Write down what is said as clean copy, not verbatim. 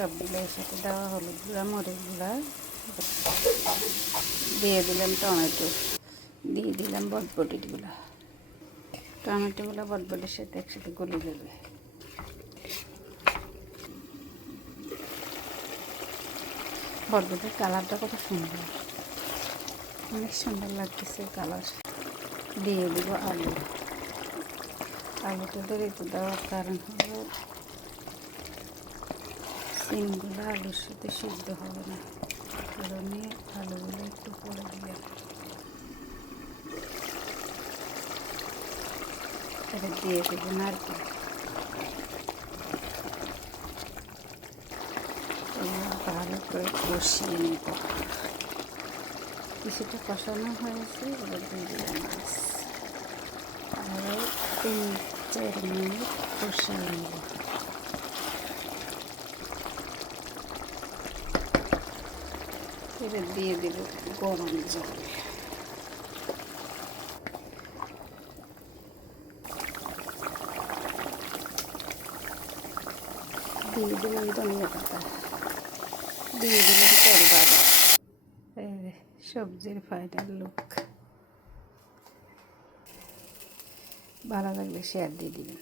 সবগুলো এর সাথে দেওয়া হলুদ গুঁড়া, মরিচ গুঁড়া, দিয়ে দিলাম টমেটো, দিয়ে দিলাম বটবটিগুলো। টমেটোগুলো বটবটির সাথে একসাথে গলে যাবে। বটবটির কালারটা কত সুন্দর, অনেক সুন্দর লাগতেছে কালার। দিয়ে দিব আলু। আলুটা দেরিতে দেওয়ার কারণ হলো সিমগুলো আলুর সাথে সিদ্ধ হবে না, কারণে আলুগুলো একটু পরে দিলাম। এবার দিয়ে দেবো নারকেল। ভালো করে কষিয়ে নেব। কিছুটা কষানো হয়েছে, এবার দিয়ে দিলাম মাছ। আরও 3-4 মিনিট কষিয়ে নেব। এবার দিয়ে দেব গরম জল। দিয়ে দিলাম ধনিয়া পাতা, দিয়ে দিলাম তেল বাটা। সবজির ফাইনাল লুক। ভালো লাগলে শেয়ার দিয়ে দিবেন।